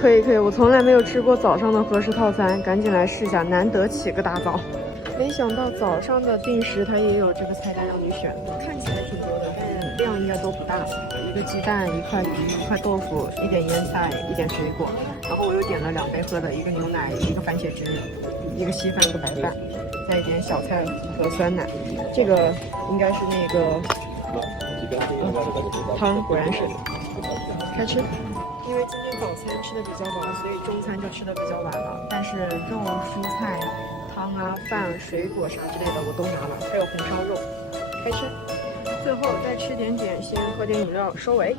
可以可以，我从来没有吃过早上的和食套餐，赶紧来试一下，难得起个大早。没想到早上的定时它也有这个菜单让你选，看起来挺多的，但是量应该都不大。一个鸡蛋，一块鱼，一块豆腐，一点腌菜，一点水果。然后我又点了2杯喝的，一个牛奶，一个番茄汁，一个稀饭，一个白饭，再一点小菜和酸奶。这个应该是那个汤，果然是。开吃。因为今天早餐吃的比较饱，所以中餐就吃的比较晚了。但是肉、蔬菜、汤啊、饭、水果啥之类的我都拿了，还有红烧肉，开吃。最后再吃点点心，喝点饮料，收尾。